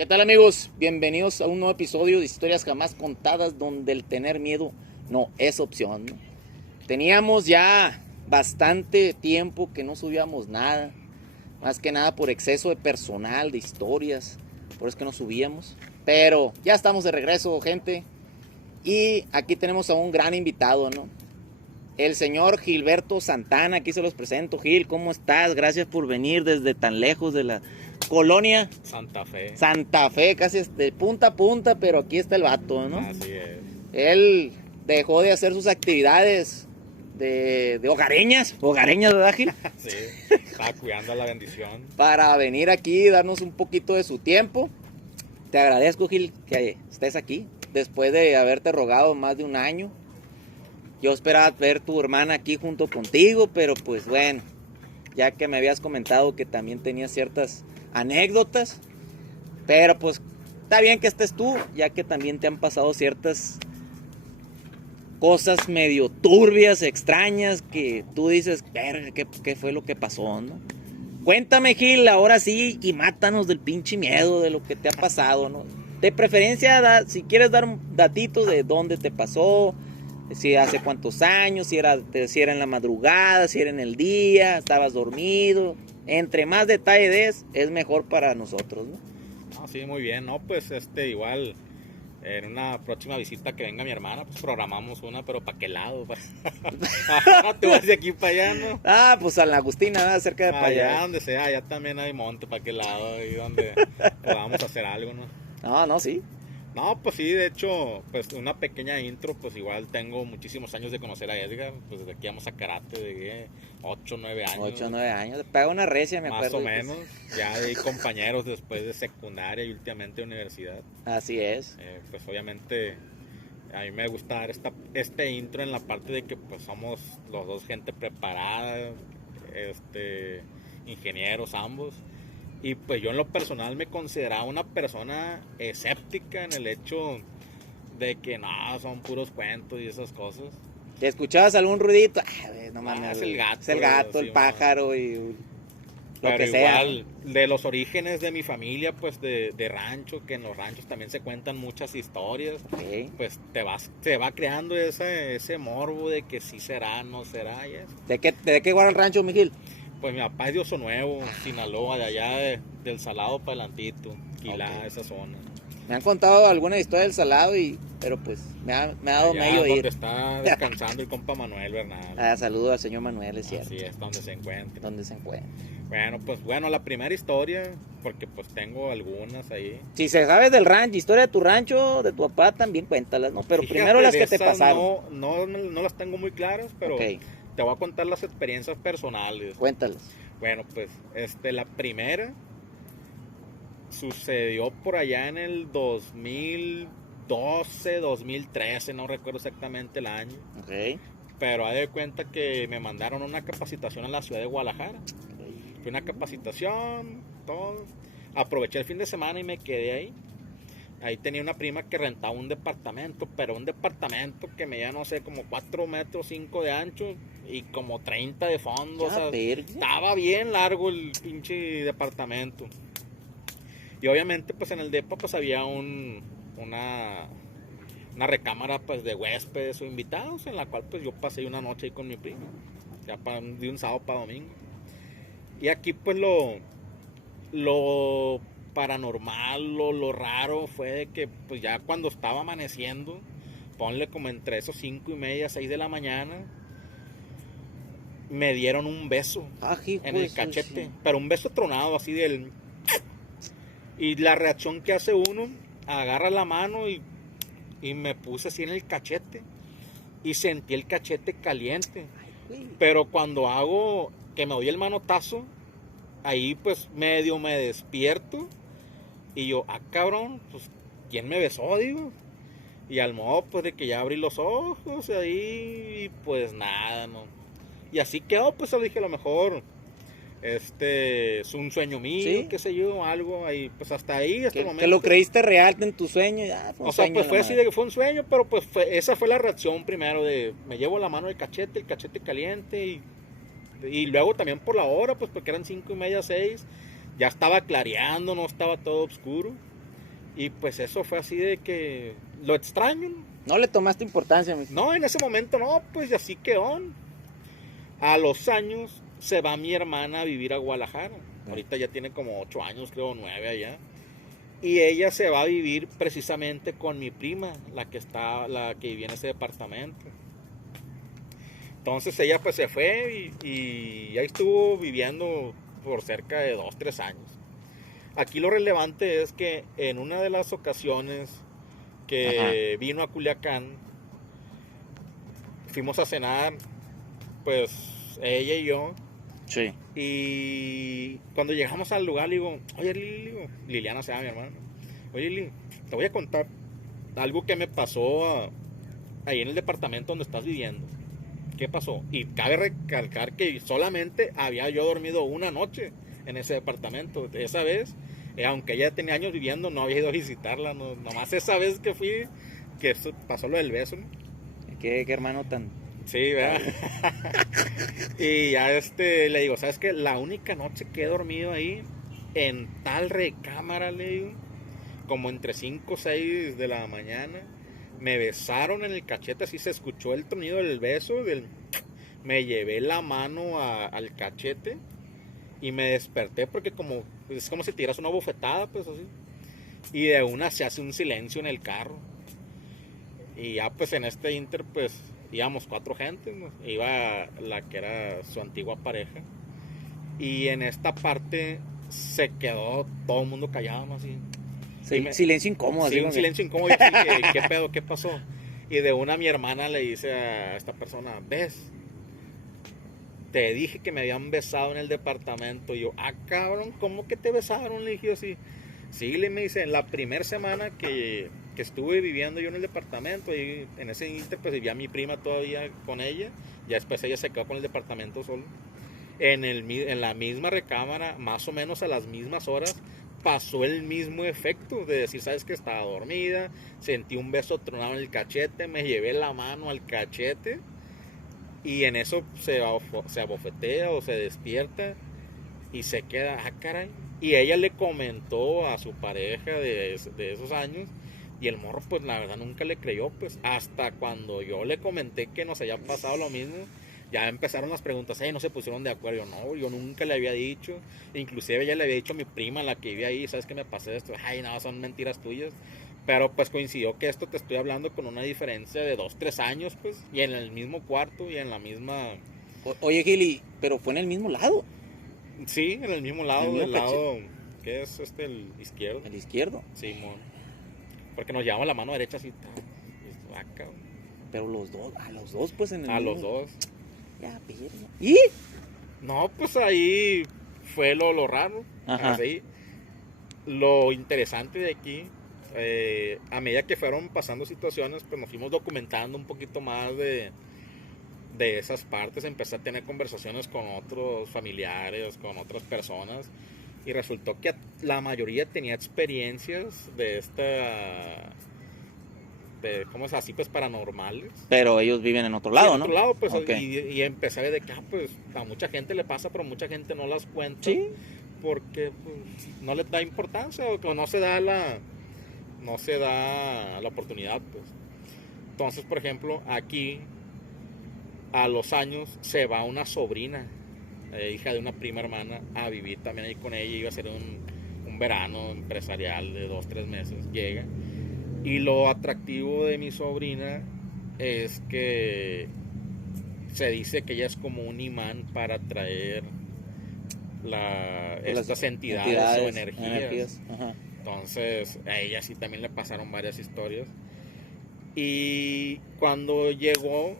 ¿Qué tal, amigos? Bienvenidos a un nuevo episodio de Historias Jamás Contadas, donde el tener miedo no es opción, ¿no? Teníamos ya bastante tiempo que no subíamos nada, más que nada por exceso de personal, de historias, por eso es que no subíamos. Pero ya estamos de regreso, gente, y aquí tenemos a un gran invitado, ¿no? El señor Gilberto Santana, aquí se los presento. Gil, ¿cómo estás? Gracias por venir desde tan lejos de la colonia Santa Fe. Santa Fe, casi de punta a punta, pero aquí está el vato, ¿no? Así es. Él dejó de hacer sus actividades de hogareñas, ¿verdad, Gil? Sí, estaba cuidando la bendición. Para venir aquí y darnos un poquito de su tiempo. Te agradezco, Gil, que estés aquí, después de haberte rogado más de un año. Yo esperaba ver tu hermana aquí junto contigo, pero pues bueno, ya que me habías comentado que también tenías ciertas anécdotas, pero pues está bien que estés tú, ya que también te han pasado ciertas cosas medio turbias, extrañas, que tú dices, verga, ¿qué fue lo que pasó, no? Cuéntame, Gil, ahora sí, y mátanos del pinche miedo de lo que te ha pasado, ¿no? De preferencia, si quieres dar un datito de dónde te pasó, si hace cuántos años, si era en la madrugada, si era en el día, estabas dormido. Entre más detalle des, es mejor para nosotros, ¿no? Ah, sí, muy bien, ¿no? Pues igual, en una próxima visita que venga mi hermana, pues programamos una, pero ¿para qué lado? Tú vas de aquí para allá, ¿no? Ah, pues San Agustina, ¿verdad? Cerca de para Allá allá. donde sea, allá también hay monte, ¿para qué lado? Ahí donde podamos hacer algo, ¿no? No, sí. No, pues sí, de hecho, pues una pequeña intro, pues igual tengo muchísimos años de conocer a Edgar, pues desde aquí vamos a karate de 8 o 9 años. 8 o 9 años. Pega una recia, me acuerdo. Más o menos, ya de compañeros después de secundaria y últimamente de universidad. Así es. Pues obviamente a mí me gusta dar este intro en la parte de que pues somos los dos gente preparada, ingenieros ambos. Y pues yo en lo personal me consideraba una persona escéptica en el hecho de que no, son puros cuentos y esas cosas. ¿Te escuchabas algún ruidito? No mames, es el gato. Es el gato, el pájaro y lo que sea. Igual, de los orígenes de mi familia, pues de rancho, que en los ranchos también se cuentan muchas historias. Okay. Pues se va creando ese morbo de que sí será, no será. Y eso. ¿De qué guarda el rancho, Miguel? Pues mi papá es de Oso Nuevo, Sinaloa, de allá del Salado para adelantito, Quilá, okay. Esa zona. Me han contado alguna historia del Salado, pero pues me ha dado medio ir. Donde está descansando el compa Manuel Bernal. Saludo al señor Manuel, es cierto. Así es, donde se encuentra. Bueno, la primera historia, porque pues tengo algunas ahí. Si se sabes del rancho, historia de tu rancho, de tu papá, también cuéntalas, ¿no? Pero fíjate, primero las que te pasaron. No las tengo muy claras, pero okay. Te voy a contar las experiencias personales. Cuéntalas. Bueno, pues la primera sucedió por allá en el 2012, 2013, no recuerdo exactamente el año. Okay. Pero haz de cuenta que me mandaron una capacitación a la ciudad de Guadalajara. Okay. Fue una capacitación, todo. Aproveché el fin de semana y me quedé ahí. Ahí tenía una prima que rentaba un departamento, pero un departamento que medía, no sé, como 4 metros 5 de ancho y como 30 de fondo. O sea, estaba bien largo el pinche departamento. Y obviamente pues en el depa pues había una recámara pues de huéspedes o invitados, en la cual pues yo pasé una noche ahí con mi prima, ya de un sábado para domingo. Y aquí pues lo paranormal, lo raro fue de que pues ya cuando estaba amaneciendo, ponle como entre esos 5:30, 6 de la mañana, me dieron un beso en el cachete, sí. Pero un beso tronado así del... Y la reacción que hace uno, agarra la mano y me puse así en el cachete y sentí el cachete caliente. Pero cuando hago que me doy el manotazo, ahí pues medio me despierto y yo, cabrón, pues ¿quién me besó? Digo. Y al modo pues de que ya abrí los ojos ahí, pues nada, ¿no? Y así quedó, pues yo dije, a lo mejor es un sueño mío, ¿sí? Qué sé yo, algo ahí, pues hasta ahí, hasta el momento. Que lo creíste real en tu sueño, ya fue un sueño. Pues fue así de que fue un sueño, pero pues esa fue la reacción primero de, me llevo la mano del cachete, el cachete caliente y luego también por la hora, pues porque eran 5:30, 6, ya estaba clareando, no estaba todo oscuro. Y pues eso fue así de que lo extraño. No le tomaste importancia, mijo. No, en ese momento no, pues así quedó. A los años se va mi hermana a vivir a Guadalajara. Ahorita ya tiene como 8 años, creo, 9 allá. Y ella se va a vivir precisamente con mi prima, la que vivía en ese departamento. Entonces ella pues se fue y ahí estuvo viviendo por cerca de 2, 3 años. Aquí lo relevante es que en una de las ocasiones que vino a Culiacán, fuimos a cenar, pues ella y yo. Sí. Y cuando llegamos al lugar le digo, oye Lili, Liliana se llama mi hermana, oye Lili, te voy a contar algo que me pasó ahí en el departamento donde estás viviendo. ¿Qué pasó? Y cabe recalcar que solamente había yo dormido una noche en ese departamento. Esa vez, aunque ella tenía años viviendo, no había ido a visitarla. Nomás esa vez que fui, que pasó lo del beso, ¿no? ¿Qué hermano tan...? Sí, ¿verdad? Y ya le digo, ¿sabes qué? La única noche que he dormido ahí, en tal recámara, le digo, como entre 5 o 6 de la mañana, me besaron en el cachete, así se escuchó el tronido del beso, me llevé la mano al cachete y me desperté porque es como si tiras una bofetada, pues así. Y de una se hace un silencio en el carro. Y ya pues en este inter pues íbamos 4 gentes, ¿no? Iba la que era su antigua pareja. Y en esta parte se quedó todo el mundo callado, ¿no? Así. Sí, silencio incómodo. Sí, un silencio incómodo. Así, ¿qué pedo? ¿Qué pasó? Y de una mi hermana le dice a esta persona, ¿ves? Te dije que me habían besado en el departamento. Y yo, cabrón, ¿cómo que te besaron? Le dije así. Sí, me dice, la primera semana que estuve viviendo yo en el departamento, y en ese inter pues vivía mi prima todavía con ella, ya después ella se quedó con el departamento solo. En la misma recámara, más o menos a las mismas horas, pasó el mismo efecto de decir, ¿sabes qué? Estaba dormida, sentí un beso tronado en el cachete, me llevé la mano al cachete y en eso se abofetea o se despierta y se queda, caray. Y ella le comentó a su pareja de esos años y el morro pues la verdad nunca le creyó, pues hasta cuando yo le comenté que nos había pasado lo mismo. Ya empezaron las preguntas, no se pusieron de acuerdo. No, yo nunca le había dicho. Inclusive ella le había dicho a mi prima, la que vive ahí, ¿sabes qué me pasé esto? No, son mentiras tuyas. Pero pues coincidió que esto te estoy hablando con una diferencia de 2, 3 años, pues. Y en el mismo cuarto y en la misma... Oye, Gili, pero fue en el mismo lado. Sí, en el mismo lado, del lado... ¿Qué es el izquierdo? ¿El izquierdo? Sí, porque nos llevamos la mano derecha así. Pero los dos pues en el mismo... los dos. Ya, pero... ¿Y? No, pues ahí fue lo raro. Así. Lo interesante de aquí, a medida que fueron pasando situaciones, pues nos fuimos documentando un poquito más de esas partes. Empecé a tener conversaciones con otros familiares, con otras personas. Y resultó que la mayoría tenía experiencias ¿cómo es así? Pues paranormales. Pero ellos viven en otro lado, en otro lado, pues, okay. y empecé a ver de que, pues, a mucha gente le pasa, pero mucha gente no las cuenta. Sí. Porque pues, no les da importancia o no se da la oportunidad, pues. Entonces, por ejemplo, aquí, a los años, se va una sobrina, hija de una prima hermana, a vivir también ahí con ella. Iba a ser un verano empresarial de 2, 3 meses. Llega. Y lo atractivo de mi sobrina es que se dice que ella es como un imán para atraer estas entidades o energías. Entonces a ella sí también le pasaron varias historias. Y cuando llegó,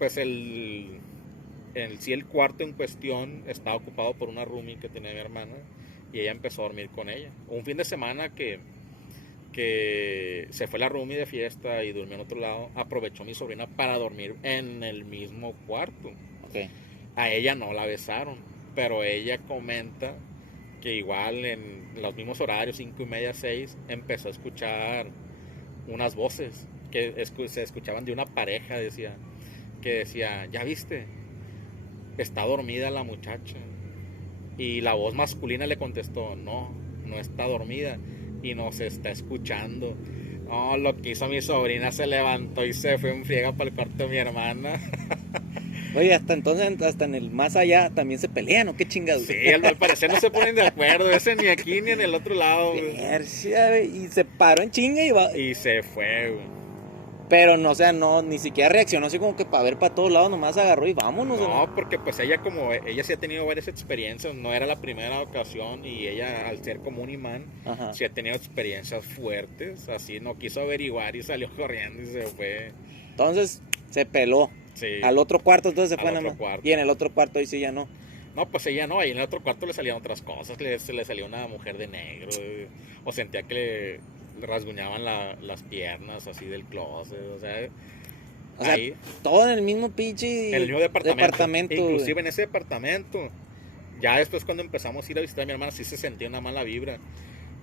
pues el cuarto en cuestión estaba ocupado por una roomie que tenía mi hermana y ella empezó a dormir con ella. Un fin de semana que se fue la roomie de fiesta y durmió en otro lado, aprovechó mi sobrina para dormir en el mismo cuarto. Okay. A ella no la besaron, pero ella comenta que igual en los mismos horarios, 5:30, 6, empezó a escuchar unas voces que se escuchaban de una pareja, que decía, ¿ya viste? Está dormida la muchacha. Y la voz masculina le contestó, no está dormida. y nos está escuchando. No, lo que hizo mi sobrina, se levantó y se fue en friega para el cuarto de mi hermana. Oye, hasta entonces, hasta en el más allá también se pelean, ¿o qué chingados? Sí, al parecer no se ponen de acuerdo, ese ni aquí ni en el otro lado, güey. Y se paró en chinga y va. Y se fue, güey. Pero no, o sea, no, ni siquiera reaccionó así como que para ver para todos lados, nomás agarró y vámonos. No, porque pues ella sí ha tenido varias experiencias, no era la primera ocasión, y ella al ser como un imán, Ajá. sí ha tenido experiencias fuertes, así no quiso averiguar y salió corriendo y se fue. Entonces se peló. Sí. Al otro cuarto entonces se fue Al nada otro más. cuarto. Y en el otro cuarto ahí sí ya no. No, pues ella no, ahí en el otro cuarto le salían otras cosas, se le salía una mujer de negro, o sentía que le rasguñaban las piernas así del closet, o sea, ahí, todo en el mismo pinche en el mismo departamento. Inclusive güey. en ese departamento, ya después cuando empezamos a ir a visitar a mi hermana, sí se sentía una mala vibra,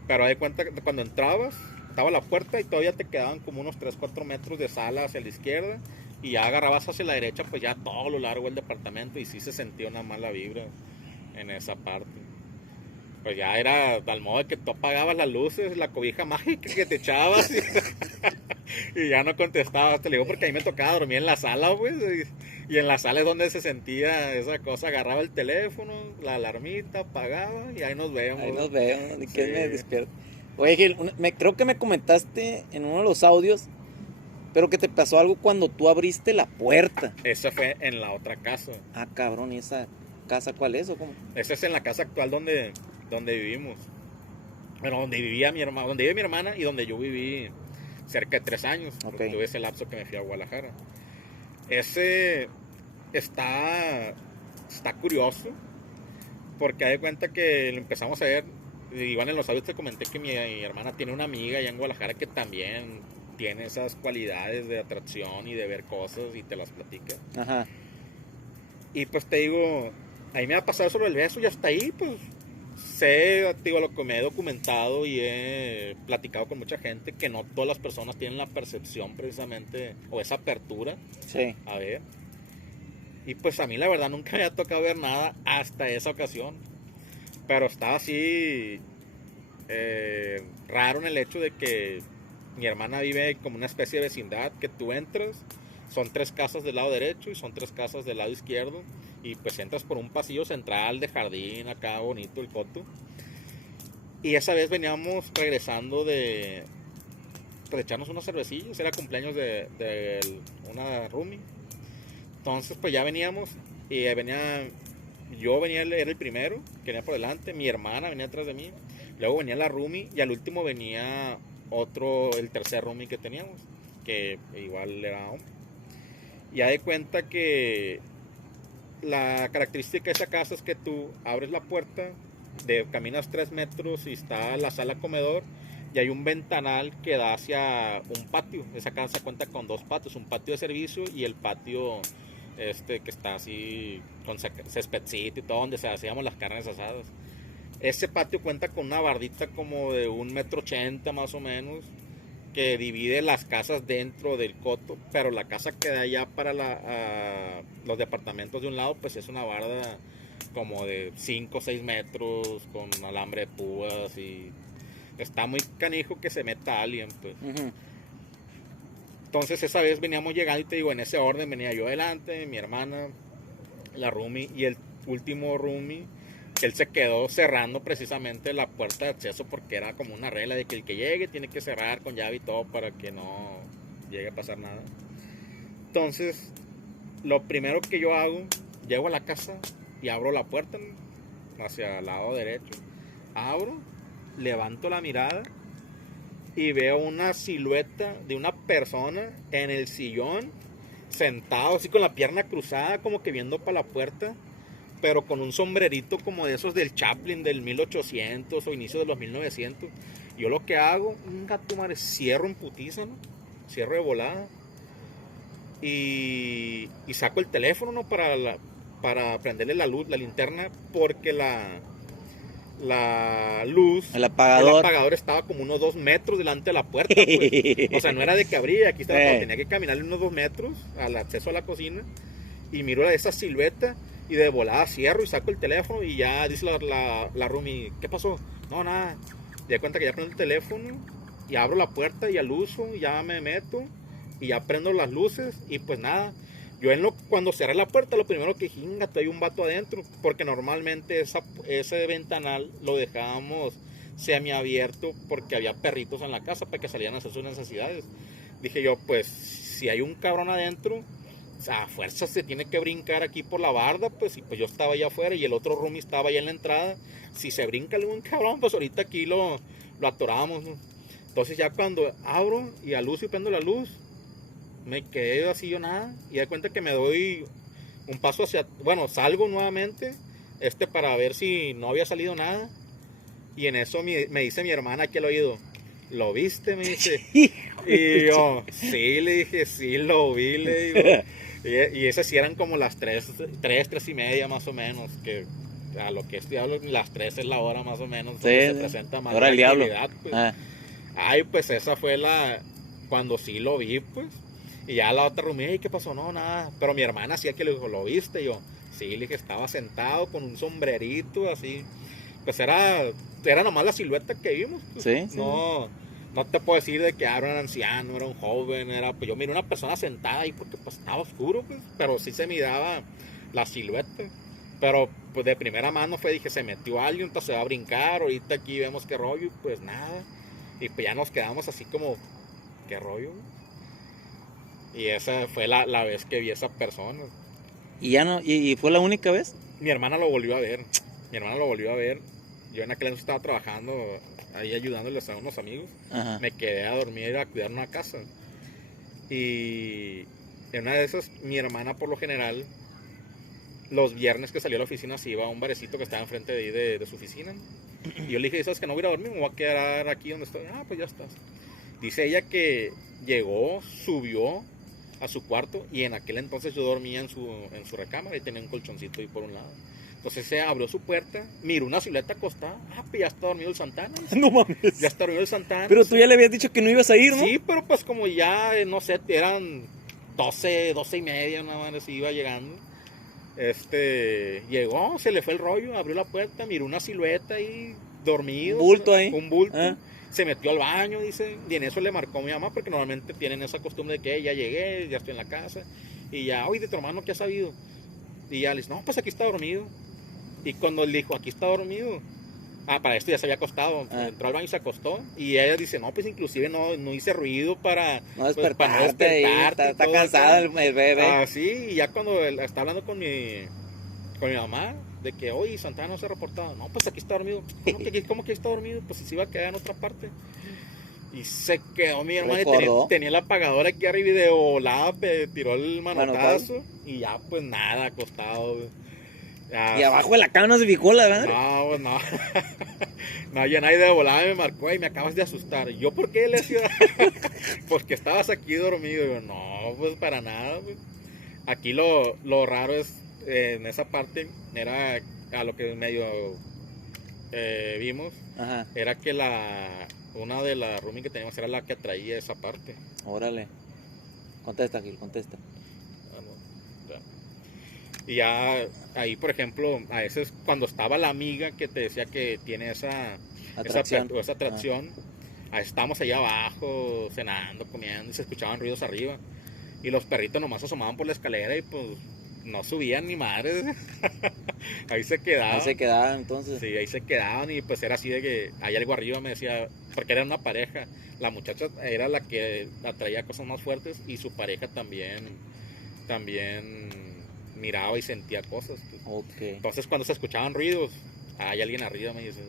pero de cuenta que cuando entrabas, estaba la puerta y todavía te quedaban como unos 3-4 metros de sala hacia la izquierda, y ya agarrabas hacia la derecha, pues ya todo lo largo del departamento, y sí se sentía una mala vibra en esa parte. Pues ya era al modo de que tú apagabas las luces, la cobija mágica que te echabas y ya no contestabas. Te lo digo porque ahí me tocaba dormir en la sala, pues, y en la sala es donde se sentía esa cosa. Agarraba el teléfono, la alarmita, apagaba y ahí nos vemos. Ahí nos vemos, ni que Sí. me despierto. Oye, Gil, creo que me comentaste en uno de los audios, pero que te pasó algo cuando tú abriste la puerta. Esa fue en la otra casa. Ah, cabrón, ¿y esa casa cuál es o cómo? Esa es en la casa actual donde vivimos. Bueno, donde vive mi hermana y donde yo viví cerca de 3 años. Okay. Tuve ese lapso que me fui a Guadalajara. Ese está curioso, porque hay de cuenta que lo empezamos a ver. Igual en los audios te comenté que mi hermana tiene una amiga allá en Guadalajara que también tiene esas cualidades de atracción y de ver cosas y te las platica. Ajá. Y pues te digo, ahí me ha pasado sobre el beso y hasta ahí pues sé, digo, lo que me he documentado y he platicado con mucha gente, que no todas las personas tienen la percepción precisamente o esa apertura. Sí. A ver. Y pues a mí la verdad nunca me ha tocado ver nada hasta esa ocasión. Pero estaba así raro en el hecho de que mi hermana vive como una especie de vecindad, que tú entras, son 3 casas del lado derecho y son 3 casas del lado izquierdo, y pues entras por un pasillo central de jardín, acá bonito el coto. Y esa vez veníamos regresando de echarnos unas cervecillas, era cumpleaños de una roomie. Entonces pues ya veníamos y yo venía, era el primero, que venía por delante, mi hermana venía atrás de mí, luego venía la roomie y al último venía el tercer roomie que teníamos, que igual era hombre. Y ya de cuenta que la característica de esa casa es que tú abres la puerta, caminas 3 metros y está la sala comedor, y hay un ventanal que da hacia un patio. Esa casa cuenta con 2 patios, un patio de servicio y el patio que está así con céspedcito y todo, donde hacíamos las carnes asadas. Ese patio cuenta con una bardita como de 1,80 m más o menos, que divide las casas dentro del coto, pero la casa que da allá para los departamentos de un lado, pues es una barda como de 5 o 6 metros con alambre de púas, y está muy canijo que se meta alguien, pues. Uh-huh. Entonces esa vez veníamos llegando y te digo, en ese orden venía yo adelante, mi hermana, la roomie y el último roomie. Él se quedó cerrando precisamente la puerta de acceso porque era como una regla de que el que llegue tiene que cerrar con llave y todo para que no llegue a pasar nada. Entonces, lo primero que yo hago, llego a la casa y abro la puerta hacia el lado derecho. Abro, levanto la mirada y veo una silueta de una persona en el sillón, sentado así con la pierna cruzada, como que viendo para la puerta, pero con un sombrerito como de esos del Chaplin del 1800 o inicio de los 1900. Yo lo que hago, cierro en putiza, ¿no? Cierro de volada y saco el teléfono, ¿no? Para prenderle la luz, la linterna, porque la luz, el apagador estaba como unos 2 metros delante de la puerta, pues. O sea, no era de que abría, aquí estaba, tenía que caminarle unos 2 metros al acceso a la cocina, y miro esa silueta y de volada cierro y saco el teléfono y ya dice la roomie, ¿qué pasó? No, nada. Y de cuenta que ya prendo el teléfono y abro la puerta y al uso, ya me meto y ya prendo las luces y pues nada. Cuando cerré la puerta, lo primero que dije, hay un vato adentro, porque normalmente ese ventanal lo dejábamos semiabierto porque había perritos en la casa para que salieran a hacer sus necesidades. Dije yo, pues si hay un cabrón adentro, o sea, a fuerza se tiene que brincar aquí por la barda, pues, y pues yo estaba allá afuera y el otro roomie estaba allá en la entrada. Si se brinca algún cabrón, pues ahorita aquí lo atoramos, ¿no? Entonces ya cuando abro y a luz y prendo la luz, me quedé así yo nada, y de cuenta que me doy un paso salgo nuevamente, para ver si no había salido nada, y en eso me dice mi hermana aquí al oído, ¿lo viste? Me dice, y yo, sí, le dije, sí, lo vi, le digo, y esas sí eran como las 3:30 más o menos, que a lo que estoy hablando, las 3 es la hora más o menos, donde se presenta más la actividad, pues. Ay, pues esa fue cuando sí lo vi, pues. Y ya la otra roomie, ¿qué pasó? No, nada. Pero mi hermana sí que le dijo, ¿lo viste? Y yo, sí, le dije, estaba sentado con un sombrerito así. Pues era nomás la silueta que vimos. Pues. Sí. No te puedo decir de que era un anciano, era un joven, pues yo miré una persona sentada ahí porque pues estaba oscuro, pues. Pero sí se miraba la silueta. Pero pues de primera mano dije, se metió alguien, entonces se va a brincar, ahorita aquí vemos qué rollo, y pues nada. Y pues ya nos quedamos así como, ¿qué rollo? Y esa fue la vez que vi a esa persona. ¿Y ya no? ¿Y fue la única vez? Mi hermana lo volvió a ver. Yo en aquel entonces estaba trabajando ahí ayudándoles a unos amigos. Ajá. Me quedé a dormir, a cuidar una casa. Y en una de esas, mi hermana por lo general, los viernes que salía a la oficina se iba a un barecito que estaba enfrente de ahí de su oficina. Y yo le dije, ¿sabes que no voy a ir a dormir? Me voy a quedar aquí donde estoy. Pues ya estás. Dice ella que llegó, subió a su cuarto y en aquel entonces yo dormía en su recámara y tenía un colchoncito ahí por un lado. Entonces se abrió su puerta, miró una silueta acostada. Pues ya está dormido el Santana. No mames. Ya está dormido el Santana. Pero tú ya le habías dicho que no ibas a ir, ¿no? Sí, pero pues como ya, no sé, eran 12:30, nada más así iba llegando. Llegó, se le fue el rollo, abrió la puerta, miró una silueta ahí, dormido. Un bulto ahí. Un bulto. Se metió al baño, dice, y en eso le marcó a mi mamá, porque normalmente tienen esa costumbre de que ya llegué, ya estoy en la casa, y ya, oye, de tu hermano, ¿qué has sabido? Y ya le dice, no, pues aquí está dormido. Y cuando le dijo, aquí está dormido, para esto ya se había acostado, entró al baño y se acostó, y ella dice, no, pues inclusive no hice ruido para no despertarte, para no despertarte, está cansada el bebé. Sí, y ya cuando está hablando con mi mamá, de que, oye, Santana no se ha reportado. No, pues aquí está dormido. ¿Cómo que está dormido? Pues se iba a quedar en otra parte. Y se quedó mi hermana y tenía el apagador aquí arriba y de volada tiró el manotazo. Y ya, pues nada, acostado. Ya, y abajo de la cama no se fijó la madre. No, pues no. No, ya nadie de volada me marcó y me acabas de asustar. ¿Yo por qué le decía? Porque estabas aquí dormido. Y yo, no, pues para nada. Pues. Aquí lo raro es, en esa parte, era a lo que medio vimos. Ajá. Era que una de las roomies que teníamos era la que atraía esa parte. Órale. Contesta, Gil, contesta. Y ya ahí, por ejemplo, a veces cuando estaba la amiga que te decía que tiene esa atracción, estábamos allá abajo cenando, comiendo y se escuchaban ruidos arriba. Y los perritos nomás asomaban por la escalera y pues no subían ni madres. Ahí se quedaban. Ahí se quedaban entonces. Sí, ahí se quedaban y pues era así de que hay algo arriba, me decía, porque era una pareja. La muchacha era la que atraía cosas más fuertes y su pareja también miraba y sentía cosas. Pues. Okay. Entonces cuando se escuchaban ruidos, hay alguien arriba, me dice.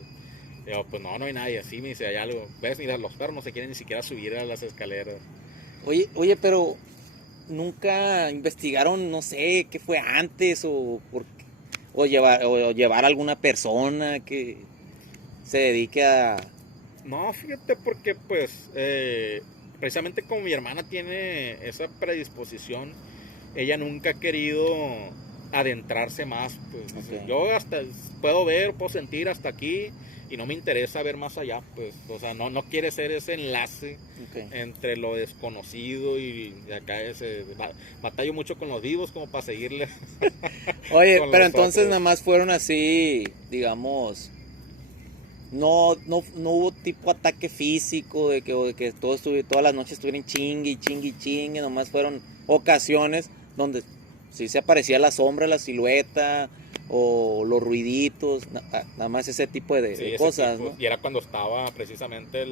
Yo, pues no hay nadie. Así me dice, hay algo. ¿Ves? Mira, los perros no se quieren ni siquiera subir a las escaleras. Oye, pero nunca investigaron, no sé, qué fue antes o llevar a alguna persona que se dedique a... No, fíjate, porque pues precisamente como mi hermana tiene esa predisposición, ella nunca ha querido adentrarse más. Pues. Okay. Yo hasta puedo sentir hasta aquí y no me interesa ver más allá. Pues, o sea, no quiere ser ese enlace entre lo desconocido y acá batallo mucho con los vivos como para seguirle. Oye, pero entonces nada más fueron así, digamos, no hubo tipo ataque físico de que todas las noches estuvieran chingue, nomás fueron ocasiones donde sí se aparecía la sombra, la silueta o los ruiditos, nada más ese tipo de cosas, tipo, ¿no? Y era cuando estaba precisamente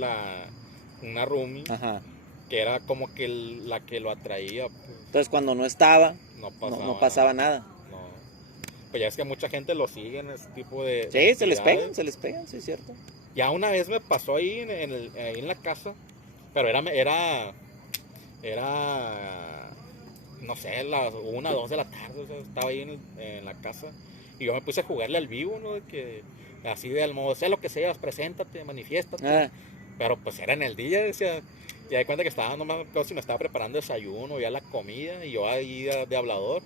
una roomie, Ajá. que era como que la que lo atraía. Pues, Entonces cuando no estaba, no pasaba nada. No. Pues ya es que mucha gente lo sigue en ese tipo de Sí, se les actividades. pegan, sí es cierto. Ya una vez me pasó ahí ahí en la casa, pero era no sé, las 1 o 2 de la tarde, o sea, estaba ahí en la casa y yo me puse a jugarle al vivo, ¿no? De que así de al modo, sea lo que seas, preséntate, manifiéstate. Pero pues era en el día, decía, ya de cuenta que estaba, no me acuerdo si me estaba preparando desayuno, ya la comida, y yo ahí de hablador,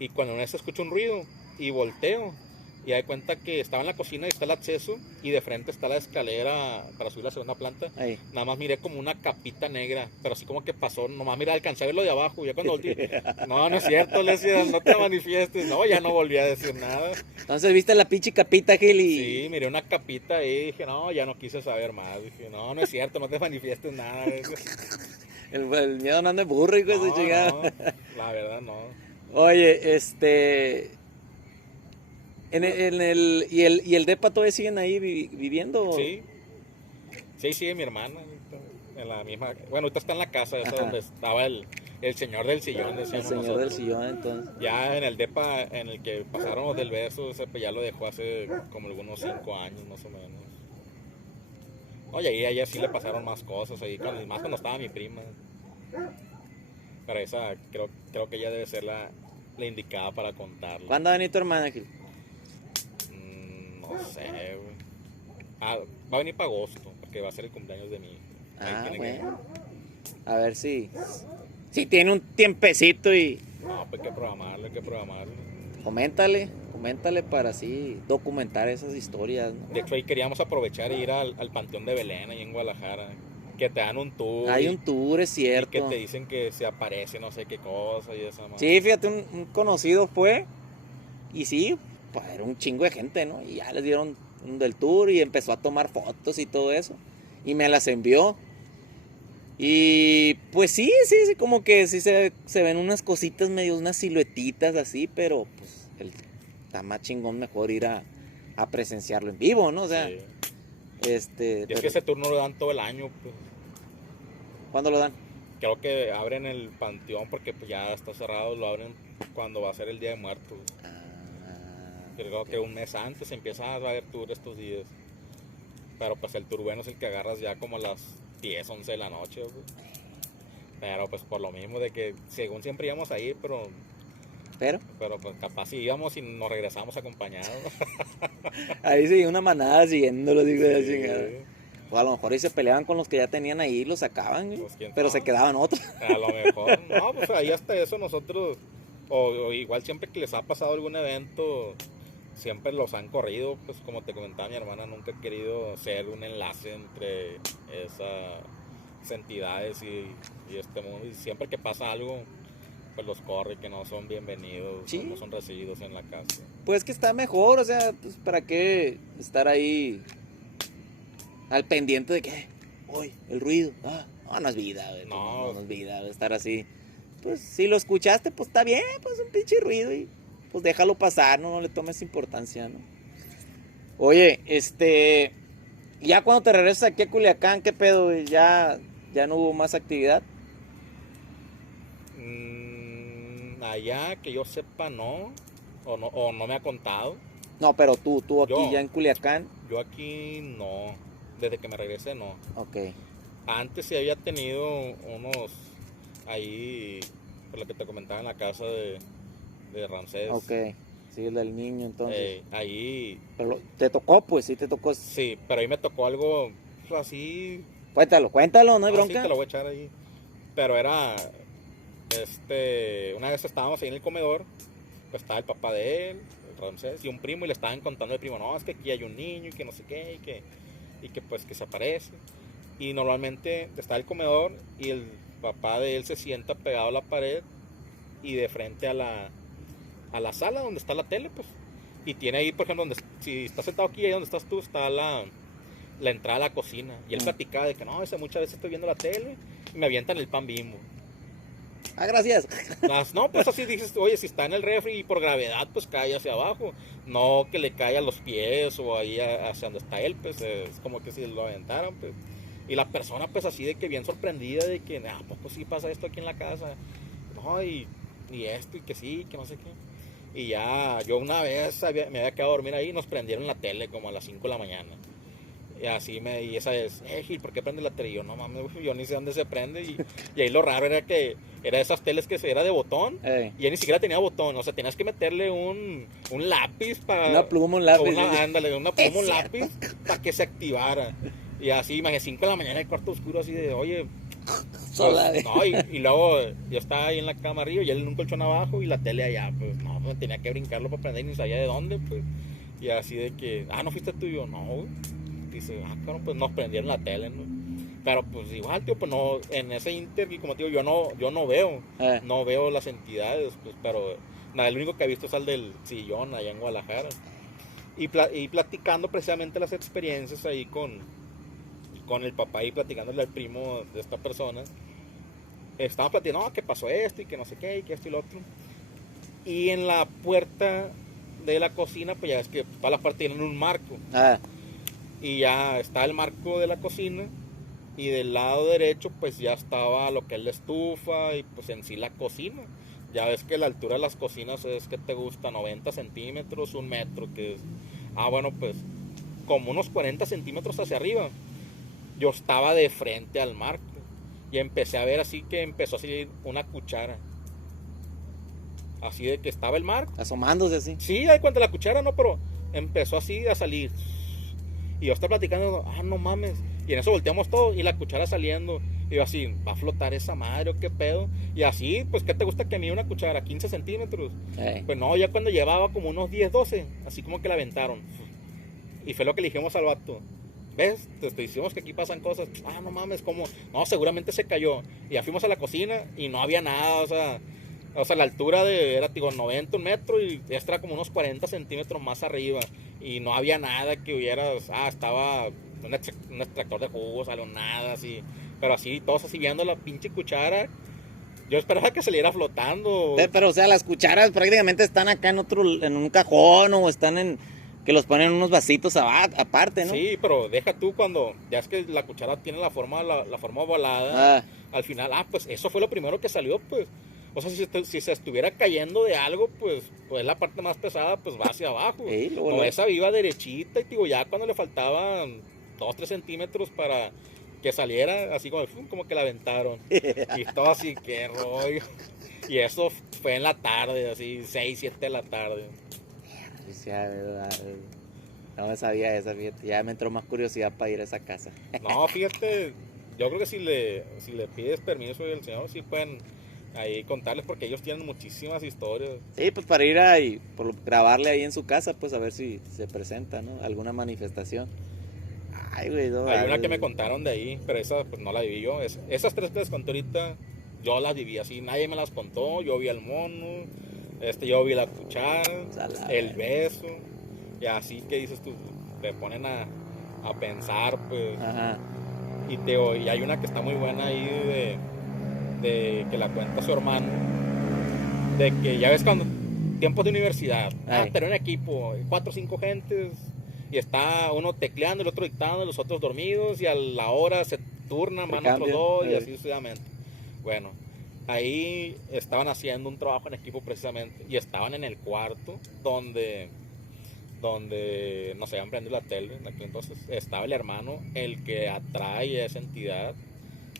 y cuando una vez escucho un ruido y volteo, y de cuenta que estaba en la cocina y está el acceso, y de frente está la escalera para subir a la segunda planta. Ahí. Nada más miré como una capita negra, pero así como que pasó, nomás miré, alcancé a verlo de abajo, y ya cuando volteé, no es cierto, le decía, no te manifiestes, no, ya no volví a decir nada. Entonces viste la pinche capita, Gil, y... Sí, miré una capita ahí y dije, no, ya no quise saber más, dije, no es cierto, no te manifiestes nada. El miedo no anda en burro, hijo de su chingada. No, la verdad no. Oye, ¿Y el depa todavía siguen ahí viviendo? Sí, sigue mi hermana en la misma, bueno, ahorita está en la casa, esa donde estaba el señor del sillón, decíamos el señor nosotros. del sillón, entonces. Ya en el depa en el que pasaron del beso, ese pues ya lo dejó hace como algunos 5 años más o menos. Oye, y a ella sí le pasaron más cosas ahí, más cuando estaba mi prima. Pero esa creo que ella debe ser la indicada para contarlo. ¿Cuándo va a venir tu hermana, Gil? No sé, güey. Va a venir para agosto, porque va a ser el cumpleaños de mi hija. Bueno. A ver si tiene un tiempecito y... No, pues hay que programarlo. Coméntale para así documentar esas historias, ¿no? De hecho, ahí queríamos aprovechar e ir al Panteón de Belén, ahí en Guadalajara. Que te dan un tour. Hay un tour, es cierto. Y que te dicen que se aparece no sé qué cosa y esa madre. Sí, fíjate, un conocido fue y sí, pues era un chingo de gente, ¿no? Y ya les dieron un del tour y empezó a tomar fotos y todo eso. Y me las envió. Y pues sí, como que sí se ven unas cositas medio, unas siluetitas así, pero pues está más chingón mejor ir a presenciarlo en vivo, ¿no? O sea, sí. Y es que ese tour no lo dan todo el año, pues. ¿Cuándo lo dan? Creo que abren el panteón porque pues ya está cerrado, lo abren cuando va a ser el Día de Muertos. Creo que un mes antes empieza a haber tour estos días. Pero pues el tour bueno es el que agarras ya como a las 10, 11 de la noche, pues. Pero pues por lo mismo de que según siempre íbamos a ir, pero pues capaz si íbamos y nos regresamos acompañados. Ahí sí, una manada siguiéndolo, digo, de chingada. O a lo mejor ahí se peleaban con los que ya tenían ahí, los sacaban, pues, pero se quedaban otros. A lo mejor, no, pues ahí hasta eso nosotros, o igual siempre que les ha pasado algún evento, siempre los han corrido, pues como te comentaba mi hermana, nunca ha querido ser un enlace entre esas entidades y este mundo, y siempre que pasa algo, pues los corre, que no son bienvenidos, ¿sí? No son recibidos en la casa. Pues que está mejor, o sea, pues para qué estar ahí al pendiente de que, uy, el ruido, no es vida, güey, no es vida, estar así. Pues si lo escuchaste, pues está bien, pues un pinche ruido y pues déjalo pasar, no le tomes importancia, ¿no? Oye, ya cuando te regresas aquí a Culiacán, ¿qué pedo, güey? ¿Ya no hubo más actividad? Allá, que yo sepa, no, o no me ha contado. No, pero tú aquí ya en Culiacán. Yo aquí no, desde que me regresé no. Ok. Antes sí había tenido unos ahí, por lo que te comentaba en la casa de Ramsés. Ok, sí, el del niño entonces. Ahí. Pero te tocó, pues, sí te tocó. Sí, pero ahí me tocó algo pues, así. Cuéntalo, no hay bronca. Sí, te lo voy a echar ahí. Pero era, una vez estábamos ahí en el comedor, pues estaba el papá de él, el Ramsés, y un primo, y le estaban contando al primo, no, es que aquí hay un niño, y que no sé qué, y que pues que se aparece. Y normalmente está el comedor, y el papá de él se sienta pegado a la pared, y de frente a la sala donde está la tele, pues. Y tiene ahí, por ejemplo, si estás sentado aquí, ahí donde estás tú, está la entrada a la cocina. Y él platicaba de que no, muchas veces estoy viendo la tele y me avientan el pan Bimbo. Ah, gracias. No, pues así dices, oye, si está en el refri y por gravedad, pues cae hacia abajo. No que le caiga a los pies o ahí hacia donde está él, pues es como que si lo aventaran, pues. Y la persona, pues así de que bien sorprendida de que, ¿a poco sí pasa esto aquí en la casa? No, y esto, y que sí, que no sé qué. Y ya, yo una vez me había quedado a dormir ahí y nos prendieron la tele como a las 5 de la mañana. Y así y esa es, Gil, ¿por qué prende la tele? Y yo, no mames, yo ni sé dónde se prende. Y ahí lo raro era que era de esas teles que era de botón. Y ya ni siquiera tenía botón. O sea, tenías que meterle un lápiz para... Una pluma, un lápiz. Ándale, una pluma, un lápiz para que se activara. Y así, imagínate, 5 de la mañana, el cuarto oscuro, así de, oye... Sola, pues, no, y luego yo estaba ahí en la cama arriba y él en un colchón abajo y la tele allá. Pues no, pues, tenía que brincarlo para prender y ni sabía de dónde, pues. Y así de que, ¿no fuiste tú? Y yo, no, güey. Dice, cabrón, pues nos prendieron la tele, ¿no? Pero pues igual, tío, pues no, en ese inter, y como te digo, yo no veo las entidades, pues, pero nada, el único que he visto es el del sillón allá en Guadalajara. Y platicando precisamente las experiencias ahí con el papá y platicándole al primo de esta persona, estábamos platicando, no, que pasó esto y que no sé qué, y que esto y lo otro. Y en la puerta de la cocina, pues ya ves que todas las partes tienen un marco. Y ya está el marco de la cocina y del lado derecho pues ya estaba lo que es la estufa y pues en sí la cocina. Ya ves que la altura de las cocinas es que te gusta 90 centímetros, 1 metro, que es... bueno, pues como unos 40 centímetros hacia arriba. Yo estaba de frente al marco y empecé a ver así que empezó a salir una cuchara. Así de que estaba el marco. Asomándose así. Sí, ahí cuando la cuchara no, pero empezó así a salir. Y yo estaba platicando, no mames. Y en eso volteamos todos y la cuchara saliendo. Y yo así, ¿va a flotar esa madre o qué pedo? Y así, pues, ¿qué te gusta que a mí una cuchara? 15 centímetros. Pues no, ya cuando llevaba como unos 10, 12, así como que la aventaron. Y fue lo que le dijimos al vato. ¿Ves? Te decimos que aquí pasan cosas. No mames, ¿cómo? No, seguramente se cayó. Y ya fuimos a la cocina y no había nada, o sea, la altura era, 90, 1 metro y esta era como unos 40 centímetros más arriba. Y no había nada que hubiera, estaba un extractor de jugos, nada así. Pero así, todos así viendo la pinche cuchara. Yo esperaba que saliera flotando. Pero, o sea, las cucharas prácticamente están acá en un cajón o están que los ponen en unos vasitos aparte, ¿no? Sí, pero deja tú cuando, ya es que la cuchara tiene la forma ovalada, al final, pues eso fue lo primero que salió, pues. O sea, si se estuviera cayendo de algo, pues la parte más pesada, pues va hacia abajo. Esa iba derechita y digo, ya cuando le faltaban 2, 3 centímetros para que saliera, así como que la aventaron. Y todo así, qué rollo. Y eso fue en la tarde, así, 6, 7 de la tarde. No me sabía esa, fíjate. Ya me entró más curiosidad para ir a esa casa. No, fíjate, yo creo que si le pides permiso al señor, sí pueden ahí contarles, porque ellos tienen muchísimas historias. Sí, pues para ir ahí, grabarle ahí en su casa, pues a ver si se presenta, ¿no? Alguna manifestación. Ay, güey, no. Hay una que me contaron de ahí, pero esa pues no la viví yo. Esas 3 que les conté ahorita, yo las viví así, nadie me las contó. Yo vi al mono, yo vi la cuchara, el beso, y así que dices tú, te ponen a pensar, pues. Ajá. Y hay una que está muy buena ahí de que la cuenta su hermano, de que ya ves cuando tiempos de universidad, tener un equipo, 4 o 5 gentes, y está uno tecleando, el otro dictando, los otros dormidos, y a la hora se turnan, van otros 2 y así sucesivamente. Bueno, ahí estaban haciendo un trabajo en equipo precisamente, y estaban en el cuarto donde no se habían prendido la tele. Entonces estaba el hermano, el que atrae a esa entidad.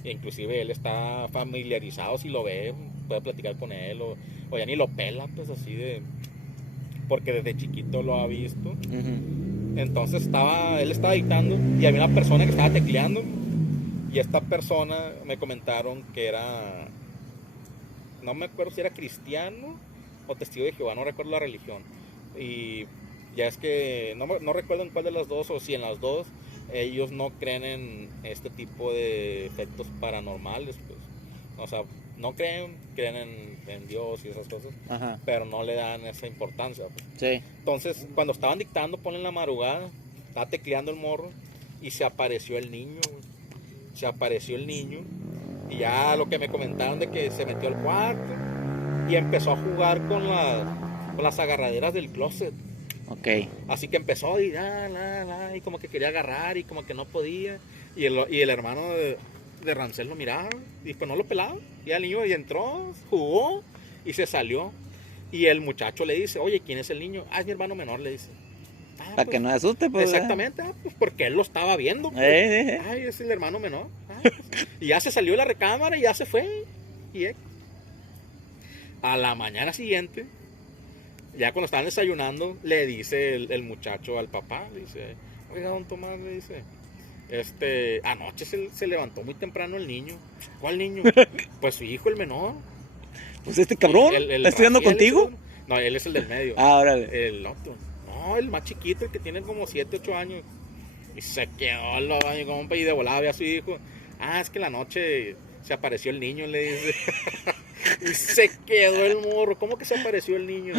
Inclusive él está familiarizado, si lo ve, puede platicar con él, o ya ni lo pela, pues así porque desde chiquito lo ha visto. Uh-huh. Entonces él estaba dictando y había una persona que estaba tecleando, y esta persona me comentaron que era, no me acuerdo si era cristiano o testigo de Jehová, no recuerdo la religión, y ya es que no recuerdo en cuál de las dos, o si en las dos. Ellos no creen en este tipo de efectos paranormales, pues. O sea, no creen en Dios y esas cosas. Ajá. Pero no le dan esa importancia, pues. Sí. Entonces, cuando estaban dictando, ponen la madrugada, estaba tecleando el morro, y se apareció el niño, güey. Se apareció el niño y ya lo que me comentaron de que se metió al cuarto y empezó a jugar con las agarraderas del closet. Ok. Así que empezó y y como que quería agarrar y como que no podía. Y el hermano de Ramsés lo miraba y pues no lo pelaba. Y el niño y entró, jugó y se salió. Y el muchacho le dice, oye, ¿quién es el niño? Ah, es mi hermano menor, le dice. Para Pues, que no asuste, pues. exactamente, pues porque él lo estaba viendo. Pues. Ay, es el hermano menor. Pues. Y ya se salió de la recámara y ya se fue. Y a la mañana siguiente, ya cuando estaban desayunando, le dice el muchacho al papá, le dice, oiga, don Tomás, le dice, anoche se levantó muy temprano el niño. ¿Cuál niño? Pues su hijo, el menor. Pues este cabrón, ¿está estudiando contigo? No, él es el del medio. Ah, órale. El otro. No, el más chiquito, el que tiene como 7, 8 años. Y se quedó compa y de volada ve a su hijo. Ah, es que la noche se apareció el niño, le dice. Y se quedó el morro. ¿Cómo que se apareció el niño?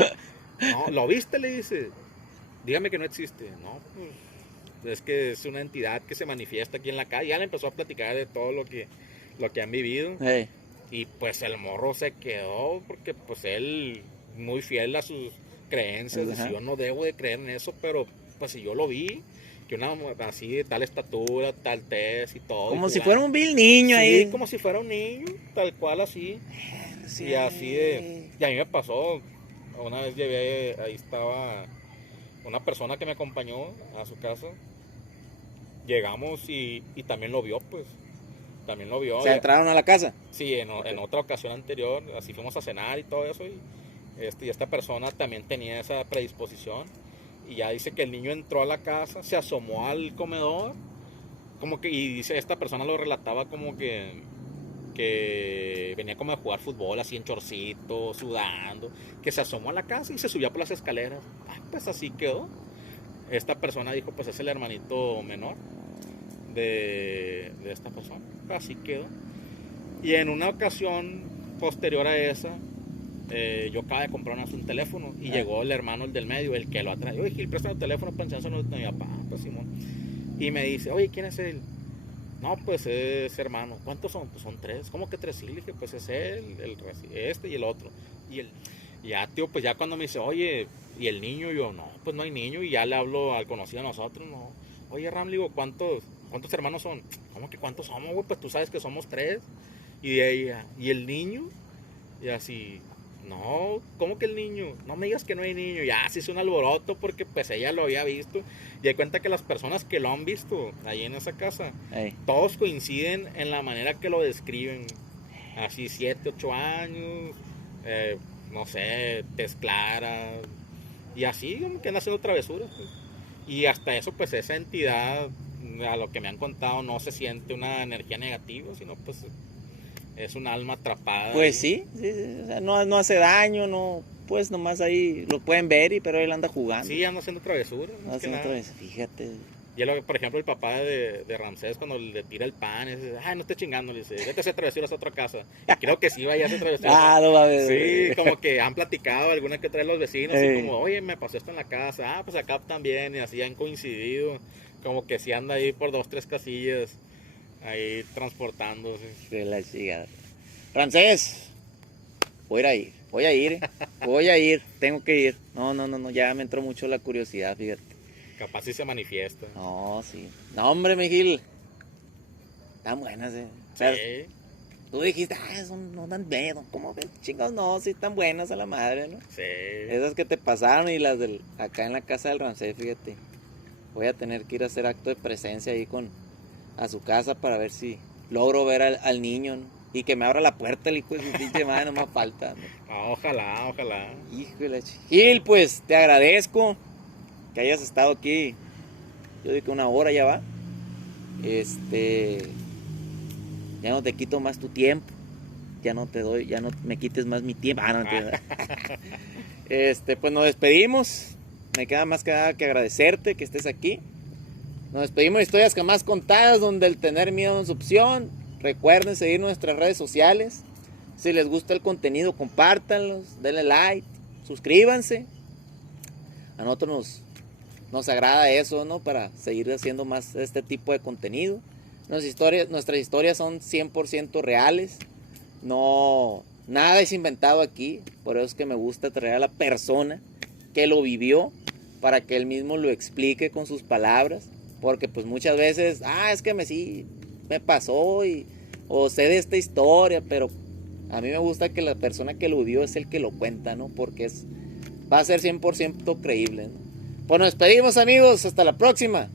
No, ¿lo viste? Le dice. Dígame que no existe. No, pues es que es una entidad que se manifiesta aquí en la calle. Ya le empezó a platicar de todo lo que han vivido. Hey. Y pues el morro se quedó porque pues él muy fiel a sus creencias. Dice, yo no debo de creer en eso, pero pues si yo lo vi, que una así de tal estatura, tal tez y todo. Como y si fuera un vil niño, sí, ahí. Como si fuera un niño, tal cual así. Sí. Y así de... Y a mí me pasó, una vez llevé, ahí estaba una persona que me acompañó a su casa. Llegamos y también lo vio, pues. También lo vio. ¿Se entraron a la casa? Sí, en otra ocasión anterior, así fuimos a cenar y todo eso. Y esta persona también tenía esa predisposición. Y ya dice que el niño entró a la casa, se asomó al comedor. Como que, y dice, esta persona lo relataba como que venía como a jugar fútbol, así en chorcito, sudando. Que se asomó a la casa y se subía por las escaleras. Pues así quedó. Esta persona dijo, pues es el hermanito menor de esta persona. Así quedó. Y en una ocasión posterior a esa, yo acaba de comprar un teléfono y llegó el hermano, el del medio, el que lo atrae. Oye, Gil, préstame el teléfono para enseñárselo a mi papá, pues Simón. Y me dice, oye, ¿quién es él? No, pues es hermano. ¿Cuántos son? Pues son 3. ¿Cómo que 3? Sí, le dije, pues es él, y el otro. Y ya, tío, pues ya cuando me dice, oye, ¿y el niño? Yo, no, pues no hay niño. Y ya le hablo al conocido de nosotros, no. Oye, Ram, le digo, ¿cuántos hermanos son? ¿Cómo que cuántos somos, güey? Pues tú sabes que somos 3. Y de ella, ¿y el niño? Y así, no, ¿cómo que el niño? No me digas que no hay niño. Ya se hizo un alboroto porque pues ella lo había visto. Y de cuenta que las personas que lo han visto ahí en esa casa, todos coinciden en la manera que lo describen. Así 7, 8 años, no sé, tez clara. Y así como que andan haciendo travesuras, pues. Y hasta eso, pues esa entidad, a lo que me han contado, no se siente una energía negativa, sino pues es un alma atrapada. Pues sí, o sea, no hace daño, no, pues nomás ahí lo pueden ver, pero él anda jugando. Sí, anda haciendo travesuras. Fíjate. Y por ejemplo, el papá de Ramsés, cuando le tira el pan, dice, ay, no estés chingando, le dice, vete a hacer travesuras a otra casa. Y creo que sí, vaya a hacer travesuras. No va a ver. Sí, como que han platicado alguna que trae los vecinos, y como, oye, me pasó esto en la casa, pues acá también, y así han coincidido. Como que sí anda ahí por 2, 3 casillas, ahí transportándose. De la chingada. Ramsés, voy a ir, tengo que ir. No, ya me entró mucho la curiosidad, fíjate. Capaz sí se manifiesta. No, sí. No, hombre, Miguel. Están buenas, O sea, sí. Tú dijiste, eso no dan miedo. ¿Cómo ven? Chicos, no, sí están buenas a la madre, ¿no? Sí. Esas que te pasaron y las acá en la casa del Ramsés, fíjate. Voy a tener que ir a hacer acto de presencia ahí a su casa para ver si logro ver al niño, ¿no? Y que me abra la puerta el hijo de su pinche madre, no me falta, ¿no? Ojalá. Híjole, Gil, pues te agradezco que hayas estado aquí. Yo digo que 1 hora ya va. Ya no te quito más tu tiempo. Ya no me quites más mi tiempo. Pues nos despedimos. Me queda más que nada que agradecerte que estés aquí. Nos despedimos de Historias Jamás Contadas, donde el tener miedo no es opción. Recuerden seguir nuestras redes sociales. Si les gusta el contenido, compártanlos, denle like, suscríbanse. A nosotros nos agrada eso, ¿no? Para seguir haciendo más este tipo de contenido. Nuestras historias son 100% reales. No, nada es inventado aquí. Por eso es que me gusta traer a la persona que lo vivió, para que él mismo lo explique con sus palabras. Porque pues muchas veces, es que sí, me pasó o sé de esta historia, pero a mí me gusta que la persona que lo vivió es el que lo cuenta, ¿no? Porque va a ser 100% creíble, ¿no? Pues nos despedimos, amigos, hasta la próxima.